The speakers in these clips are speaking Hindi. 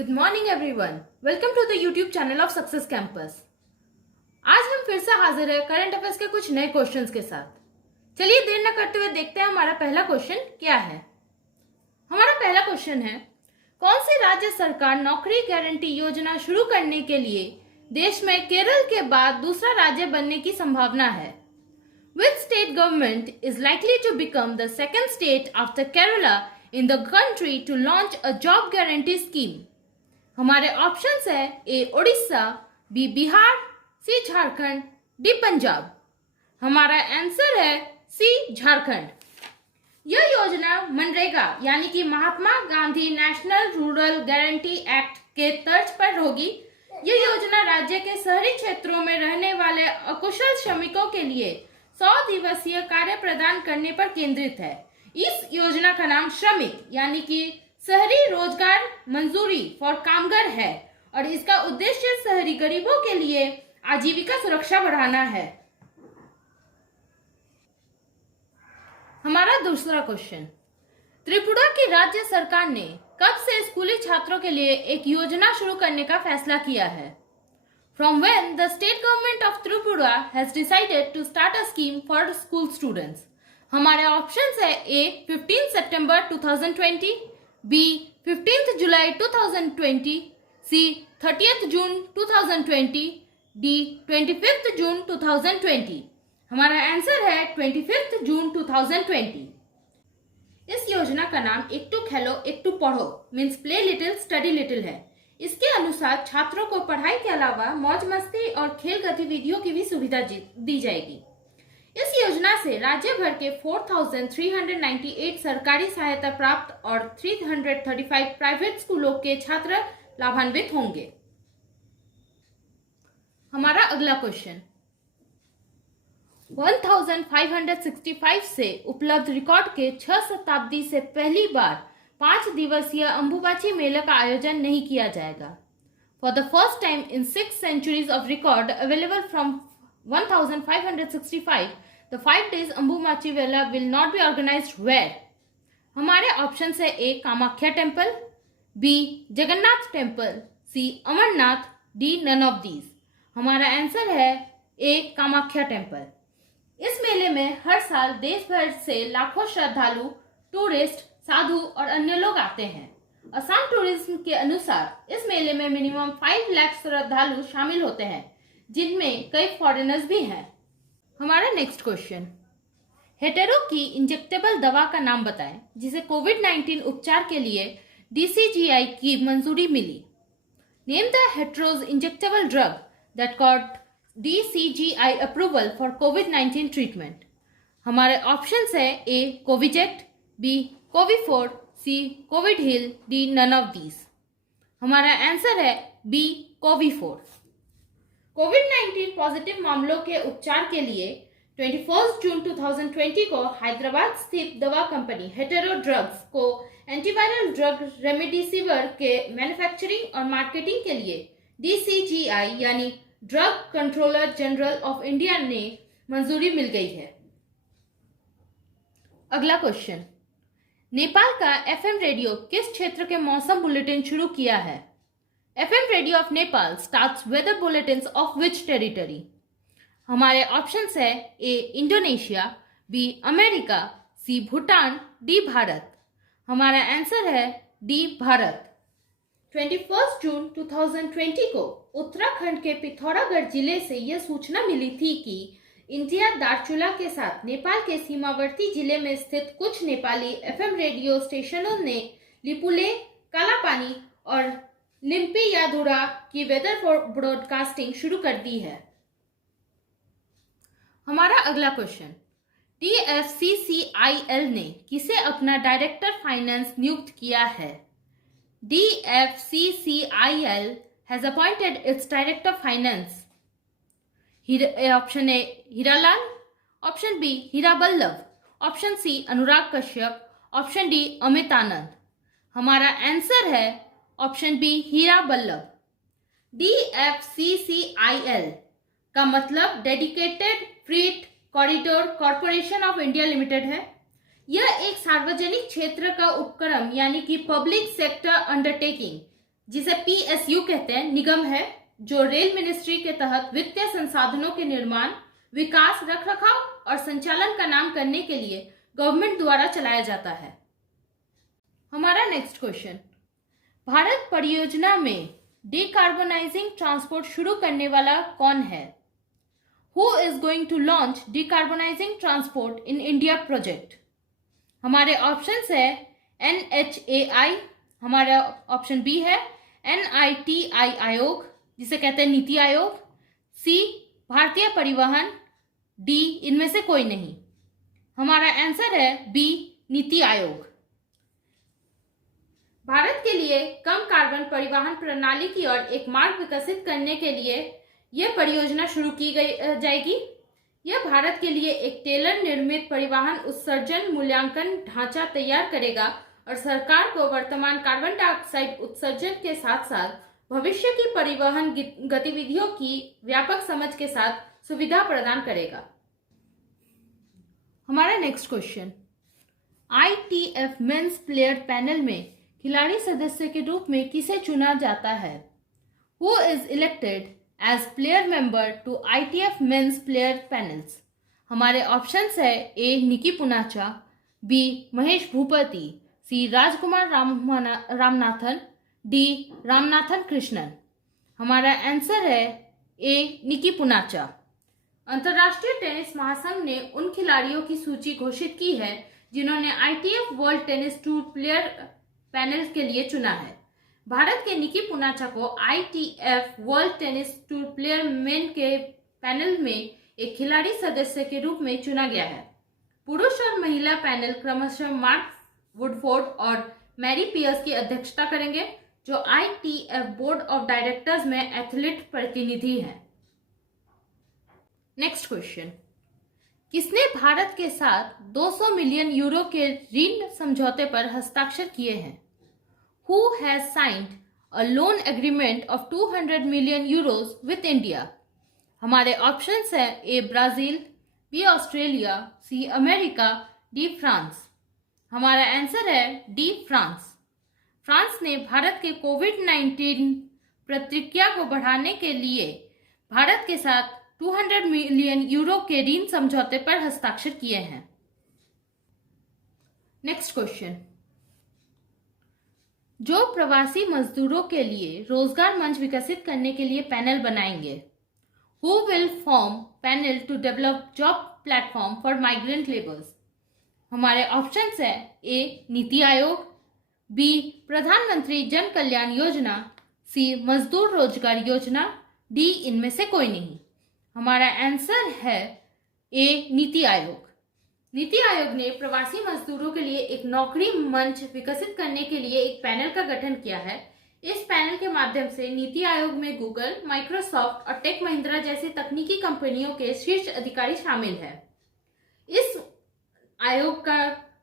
Good morning everyone, welcome to the YouTube channel of Success Campus. आज हम फिर से हाजिर है करंट अफेयर्स के कुछ नए क्वेश्चंस के साथ। चलिए देर न करते हुए देखते हैं हमारा पहला क्वेश्चन क्या है। हमारा पहला क्वेश्चन है, कौन सी राज्य सरकार नौकरी गारंटी योजना शुरू करने के लिए देश में केरल के बाद दूसरा राज्य बनने की संभावना है? Which state government is likely to become the second state after Kerala in the country to launch a job guarantee scheme? हमारे ऑप्शंस है ए ओडिशा, बी बिहार, सी झारखंड, डी पंजाब। हमारा आंसर है सी झारखंड। यह योजना मनरेगा यानी कि Mahatma Gandhi national rural guarantee act के तर्ज पर होगी। यह योजना राज्य के शहरी क्षेत्रों में रहने वाले अकुशल श्रमिकों के लिए 100 दिवसीय कार्य प्रदान करने पर केंद्रित है। इस योजना का नाम श्रमिक यानी कि शहरी रोजगार मंजूरी फॉर कामगार है और इसका उद्देश्य शहरी गरीबों के लिए आजीविका सुरक्षा बढ़ाना है। हमारा दूसरा क्वेश्चन, त्रिपुरा की राज्य सरकार ने कब से स्कूली छात्रों के लिए एक योजना शुरू करने का फैसला किया है? From when the state government of Tripura has decided to start a scheme for school students? हमारे ऑप्शंस है ए 15 सितंबर 2020, बी 15 जुलाई 2020, सी 30 जून 2020, डी 25 जून 2020। हमारा आंसर है 25 जून 2020। इस योजना का नाम एक टू खेलो एक टू पढ़ो means play little study little है। इसके अनुसार छात्रों को पढ़ाई के अलावा मौज मस्ती और खेल गतिविधियों की भी सुविधा दी जाएगी। इस योजना से राज्य भर के 4,398 सरकारी सहायता प्राप्त और 335 प्राइवेट स्कूलों के छात्र लाभान्वित होंगे। हमारा अगला क्वेश्चन, 1565 से उपलब्ध रिकॉर्ड के 6 शताब्दी से पहली बार 5 दिवसीय अंबुबाची मेले का आयोजन नहीं किया जाएगा। For the first time in 6 centuries of record available from 1565, the 5 days Ambubachi Mela will not be organized where? हमारे ऑप्शन है A Kamakhya temple, B Jagannath temple, C Amarnath, D none of these. हमारा आंसर है ए कामाख्या टेम्पल। इस मेले में हर साल देश भर से लाखों श्रद्धालु, टूरिस्ट, साधु और अन्य लोग आते हैं। असम टूरिज्म के अनुसार इस मेले में मिनिमम 5 लाख श्रद्धालु शामिल होते हैं, जिनमें कई फॉरेनर्स भी हैं। हमारा नेक्स्ट क्वेश्चन, हेटेरो की इंजेक्टेबल दवा का नाम बताएं जिसे कोविड-19 उपचार के लिए DCGI की मंजूरी मिली। Name the Hetero's injectable drug that got DCGI approval for कोविड-19 ट्रीटमेंट। हमारे ऑप्शंस है A Covject, B Covifor, C Covid heal, D none of these. हमारा आंसर है बी कोविफोर। कोविड-19 पॉजिटिव मामलों के उपचार के लिए 21 जून 2020 को हैदराबाद स्थित दवा कंपनी हेटेरो ड्रग्स को एंटीवायरल ड्रग रेमडेसिविर के मैन्युफैक्चरिंग और मार्केटिंग के लिए DCGI यानी drug controller general of India ने मंजूरी मिल गई है। अगला क्वेश्चन, नेपाल का FM रेडियो किस क्षेत्र के मौसम बुलेटिन शुरू किया है? FM radio of Nepal starts weather bulletins of which territory? हमारे ऑप्शंस है a Indonesia, b America, c Bhutan, d Bharat. हमारा आंसर है डी भारत। 21 जून 2020 को उत्तराखंड के पिथौरागढ़ जिले से यह सूचना मिली थी कि इंडिया दारचुला के साथ नेपाल के सीमावर्ती जिले में स्थित कुछ नेपाली FM रेडियो स्टेशनों ने लिपुले, कालापानी और लिम्पियाधुरा की वेदर ब्रॉडकास्टिंग शुरू कर दी है। हमारा अगला क्वेश्चन, DFCCIL ने किसे अपना डायरेक्टर फाइनेंस नियुक्त किया है? DFCCIL has appointed its director finance. Option A Hiralal, option B Hira Ballabh, option C Anurag Kashyap, option D Amit Anand. हमारा आंसर है option B Hira Ballabh. DFCCIL का मतलब dedicated freight corridor corporation of India limited है। यह एक सार्वजनिक क्षेत्र का उपक्रम यानी कि पब्लिक सेक्टर अंडरटेकिंग जिसे PSU कहते हैं, निगम है जो रेल मिनिस्ट्री के तहत वित्तीय संसाधनों के निर्माण, विकास, रखरखाव और संचालन का नाम करने के लिए गवर्नमेंट द्वारा चलाया जाता है। हमारा नेक्स्ट क्वेश्चन, भारत परियोजना में डिकार्बोनाइजिंग ट्रांसपोर्ट शुरू करने वाला कौन है? Who is going to launch decarbonizing transport in India project? हमारे ऑप्शंस है NHAI, हमारा ऑप्शन बी है NITI आयोग जिसे कहते हैं नीति आयोग, सी भारतीय परिवहन, डी इनमें से कोई नहीं। हमारा आंसर है बी नीति आयोग। भारत के लिए कम कार्बन परिवहन प्रणाली की ओर एक मार्ग विकसित करने के लिए यह परियोजना शुरू की जाएगी। यह भारत के लिए एक टेलर निर्मित परिवहन उत्सर्जन मूल्यांकन ढांचा तैयार करेगा और सरकार को वर्तमान कार्बन डाइऑक्साइड उत्सर्जन के साथ साथ भविष्य की परिवहन गतिविधियों की व्यापक समझ के साथ सुविधा प्रदान करेगा। हमारा next question, ITF men's player panel में खिलाड़ी सदस्य के रूप में किसे चुना जाता है? Who is elected as player member to ITF men's player panels? हमारे ऑप्शंस है ए निकी पुनाचा, बी महेश भूपति, सी राजकुमार रामनाथन, डी रामनाथन कृष्णन। हमारा आंसर है ए निकी पुनाचा। अंतर्राष्ट्रीय टेनिस महासंघ ने उन खिलाड़ियों की सूची घोषित की है जिन्होंने ITF world tennis tour player panel के लिए चुना है। भारत के निकी पुनाचा को ITF world tennis tour player main के पैनल में एक खिलाड़ी सदस्य के रूप में चुना गया है। पुरुष और महिला पैनल क्रमशः मार्क वुडफोर्ड और मैरी पियर्स की अध्यक्षता करेंगे, जो ITF बोर्ड ऑफ डायरेक्टर्स में एथलीट प्रतिनिधि हैं। नेक्स्ट क्वेश्चन, किसने भारत के साथ 200 मिलियन यूरो के ऋण समझौते पर हस्ताक्षर किए हैं? Who has signed a loan agreement of 200 million euros with India? हमारे ऑप्शंस हैं a Brazil, b Australia, c America, d France. हमारा आंसर है डी फ्रांस। फ्रांस ने भारत के कोविड-19 प्रतिक्रिया को बढ़ाने के लिए भारत के साथ 200 मिलियन यूरो के ऋण समझौते पर हस्ताक्षर किए हैं। नेक्स्ट क्वेश्चन, जो प्रवासी मजदूरों के लिए रोजगार मंच विकसित करने के लिए पैनल बनाएंगे? Who will form panel to develop job platform for migrant laborers? हमारे ऑप्शंस है ए नीति आयोग, बी प्रधानमंत्री जन कल्याण योजना, सी मजदूर रोजगार योजना, डी इनमें से कोई नहीं। हमारा आंसर है ए नीति आयोग। नीति आयोग ने प्रवासी मजदूरों के लिए एक नौकरी मंच विकसित करने के लिए एक पैनल का गठन किया है। इस पैनल के माध्यम से नीति आयोग में गूगल, माइक्रोसॉफ्ट और टेक महिंद्रा जैसी तकनीकी कंपनियों के शीर्ष अधिकारी शामिल हैं। इस आयोग का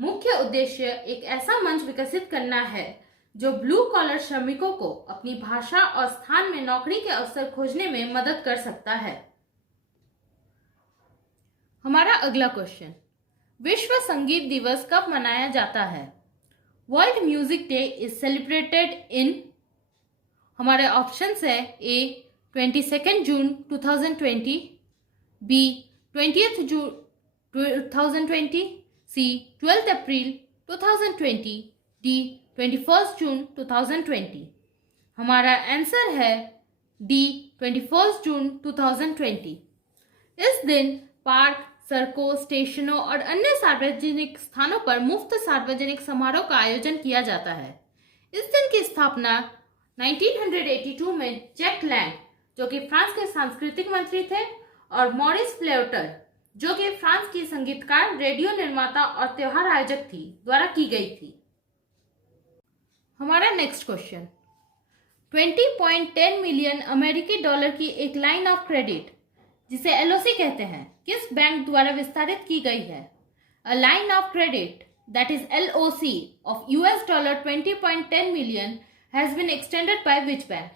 मुख्य उद्देश्य एक ऐसा मंच विकसित करना है जो ब्लू कॉलर श्रमिकों को अपनी भाषा और स्थान में नौकरी के अवसर खोजने में मदद कर सकता है। हमारा अगला क्वेश्चन, विश्व संगीत दिवस कब मनाया जाता है? World music day is celebrated in. हमारे ऑप्शंस है ए 22 जून 2020, बी 20 जून 2020, सी 12 अप्रैल 2020, डी 21 जून 2020। हमारा आंसर है डी 21 जून 2020। इस दिन पार्क, सड़कों, स्टेशनों और अन्य सार्वजनिक स्थानों पर मुफ्त सार्वजनिक समारोह का आयोजन किया जाता है। इस दिन की स्थापना 1982 में जैक लैंग, जो कि फ्रांस के सांस्कृतिक मंत्री थे, और मॉरिस फ्लेउटर, जो कि फ्रांस की संगीतकार, रेडियो निर्माता और त्योहार आयोजक थी, द्वारा की गई थी। हमारा नेक्स्ट क्वेश्चन, 20.10 मिलियन अमेरिकी डॉलर की एक लाइन ऑफ क्रेडिट जिसे LOC कहते हैं, किस बैंक द्वारा विस्तारित की गई है? A line of credit that is LOC of $20.10 million has been extended by which bank?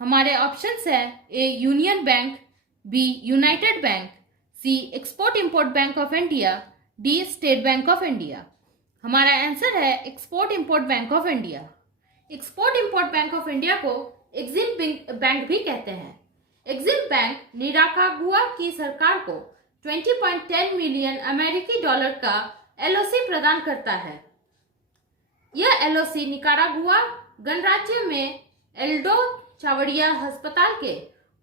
हमारे ऑप्शंस है a Union Bank, b United Bank, c Export Import Bank of India, d State Bank of India. हमारा आंसर है Export Import Bank of India. Export Import Bank of India को एग्जिम बैंक भी कहते हैं। एग्जिम बैंक निकारागुआ की सरकार को 20.10 मिलियन अमेरिकी डॉलर का एलओसी प्रदान करता है। यह एलओसी निकारागुआ गणराज्य में एल्डो चावड़िया अस्पताल के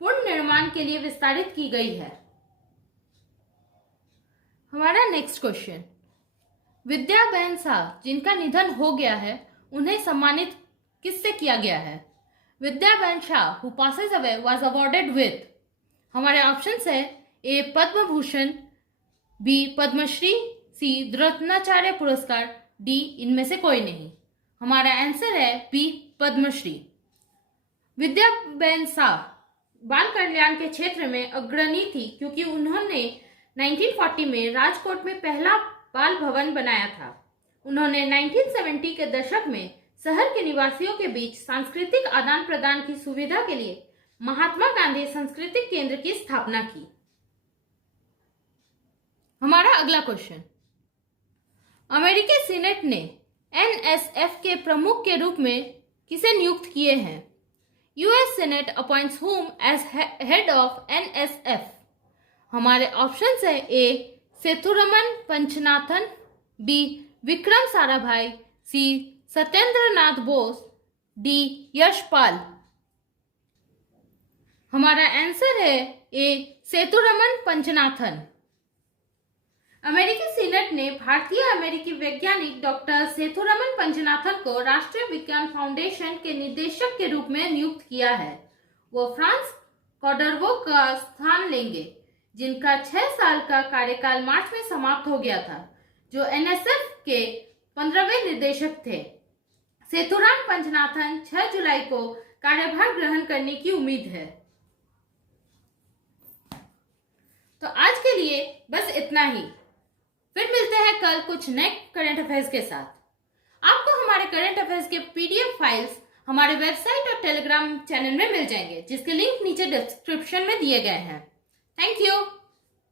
पूर्ण निर्माण के लिए विस्तारित की गई है। हमारा नेक्स्ट क्वेश्चन, विद्याबेन शाह जिनका निधन हो गया है उन्हें सम्मानित किससे किया गया है? Vidyaben Shah who passes away was awarded with, हमारे ऑप्शंस है A Padma Bhushan, B Padmashri, C Dronacharya पुरस्कार, डी इनमें से कोई नहीं। हमारा आंसर है बी पद्मश्री। विद्याबेन शाह बाल कल्याण के क्षेत्र में अग्रणी थी क्योंकि उन्होंने 1940 में राजकोट में पहला बाल भवन बनाया था। उन्होंने 1970 के दशक में शहर के निवासियों के बीच सांस्कृतिक आदान प्रदान की सुविधा के लिए महात्मा गांधी सांस्कृतिक केंद्र की स्थापना की। हमारा अगला क्वेश्चन, अमेरिकी सीनेट ने एनएसएफ के प्रमुख के रूप में किसे नियुक्त किए हैं? US Senate appoints whom as head of NSF. हमारे ऑप्शंस है a Sethuraman Panchanathan, b Vikram Sarabhai, c Satyendra Nath Bose, d Yashpal. हमारा आंसर है ए सेथुरमन पंचनाथन। अमेरिकी सीनेट ने भारतीय अमेरिकी वैज्ञानिक डॉक्टर सेथुरमन पंचनाथन को राष्ट्रीय विज्ञान फाउंडेशन के निदेशक के रूप में नियुक्त किया है। वो फ्रांस कॉडरवो का स्थान लेंगे, जिनका 6 साल का कार्यकाल मार्च में समाप्त हो गया था, जो एनएसएफ के 15वें निदेशक थे। सेथुरमन पंचनाथन 6 जुलाई को कार्यभार ग्रहण करने की उम्मीद है। तो आज के लिए बस इतना ही। फिर मिलते हैं कल कुछ नए करंट अफेयर्स के साथ। आपको हमारे करंट अफेयर्स के पीडीएफ फाइल्स हमारे वेबसाइट और टेलीग्राम चैनल में मिल जाएंगे, जिसके लिंक नीचे डिस्क्रिप्शन में दिए गए हैं। Thank you.